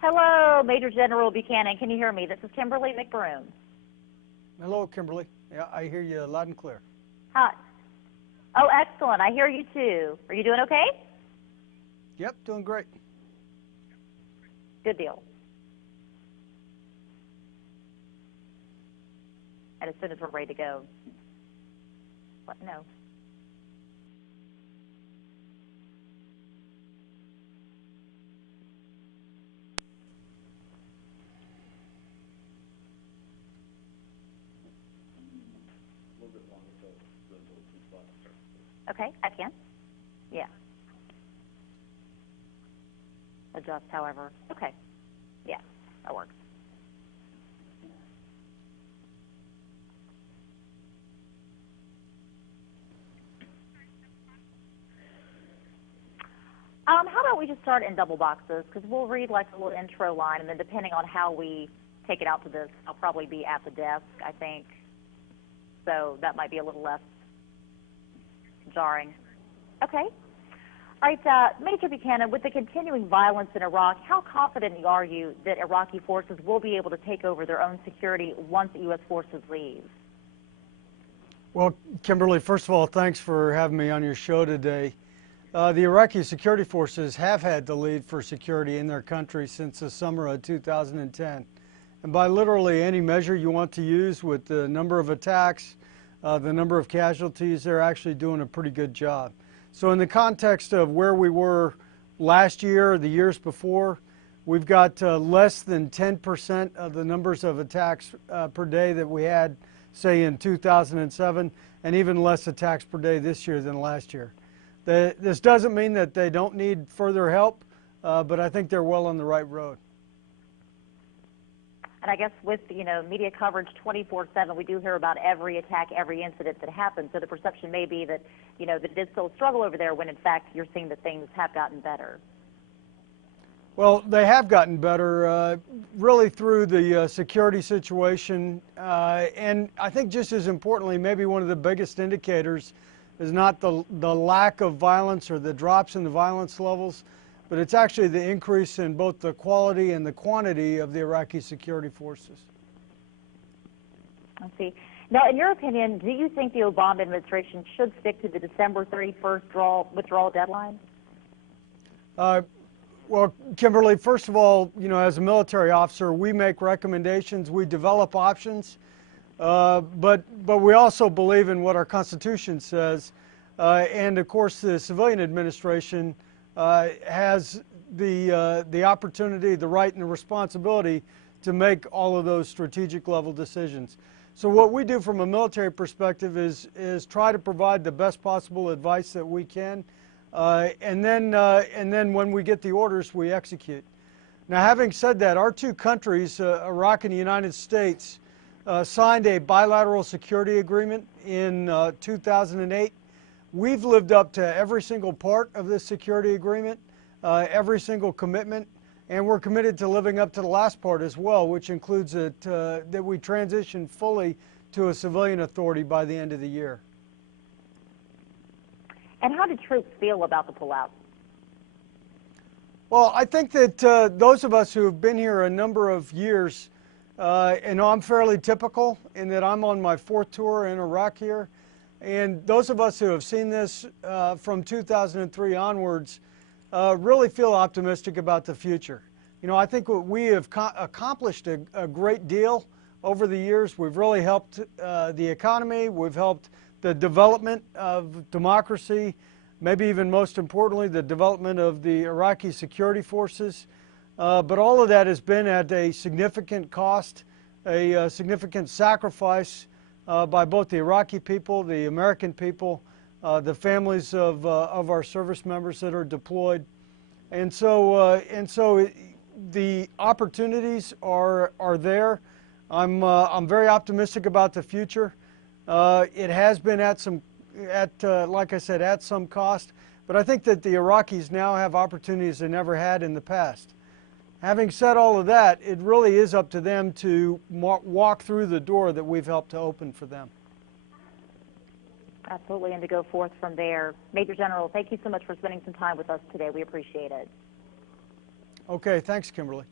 Hello, Major General Buchanan. Can you hear me? This is Kimberly McBroom. Hello, Kimberly. Yeah, I hear you loud and clear. Hi. Oh, excellent. I hear you too. Are you doing okay? Yep, doing great. Good deal. And as soon as we're ready to go, let me know. Okay, I can. Yeah. Adjust, however. Okay. Yeah, that works. How about we just start in double boxes, because we'll read like a little intro line, and then depending on how we take it out to this, I'll probably be at the desk, I think. So that might be a little less jarring. Okay. All right, Major Buchanan, with the continuing violence in Iraq, how confident are you that Iraqi forces will be able to take over their own security once U.S. forces leave? Well, Kimberly, first of all, thanks for having me on your show today. The Iraqi security forces have had the lead for security in their country since the summer of 2010. And by literally any measure you want to use, with the number of attacks, the number of casualties, they're actually doing a pretty good job. So in the context of where we were last year, or the years before, we've got less than 10% of the numbers of attacks per day that we had, say, in 2007, and even less attacks per day this year than last year. This doesn't mean that they don't need further help, but I think they're well on the right road. And I guess with, media coverage 24/7, we do hear about every attack, every incident that happens. So the perception may be that, that it is still a struggle over there, when in fact you're seeing that things have gotten better. Well, they have gotten better, really through the security situation. And I think just as importantly, maybe one of the biggest indicators is not the lack of violence or the drops in the violence levels, but it's actually the increase in both the quality and the quantity of the Iraqi security forces. I see. Now, in your opinion, do you think the Obama administration should stick to the December 31st withdrawal deadline? Well, Kimberly, first of all, as a military officer, we make recommendations, we develop options. But we also believe in what our Constitution says, and of course the civilian administration has the opportunity, the right, and the responsibility to make all of those strategic level decisions. So what we do from a military perspective is try to provide the best possible advice that we can, and then when we get the orders, we execute. Now, having said that, our two countries, Iraq and the United States, signed a bilateral security agreement in 2008. We've lived up to every single part of this security agreement, every single commitment, and we're committed to living up to the last part as well, which includes that we transition fully to a civilian authority by the end of the year. And how did troops feel about the pullout? Well, I think that those of us who have been here a number of years, and I'm fairly typical in that I'm on my 4th tour in Iraq here. And those of us who have seen this from 2003 onwards really feel optimistic about the future. I think we have accomplished a great deal over the years. We've really helped the economy. We've helped the development of democracy, maybe even most importantly, the development of the Iraqi security forces. But all of that has been at a significant cost, a significant sacrifice by both the Iraqi people, the American people, the families of our service members that are deployed. And so the opportunities are there. I'm very optimistic about the future. It has been like I said, at some cost, but I think that the Iraqis now have opportunities they never had in the past. Having said all of that, it really is up to them to walk through the door that we've helped to open for them. Absolutely, and to go forth from there. Major General, thank you so much for spending some time with us today. We appreciate it. Okay, thanks, Kimberly.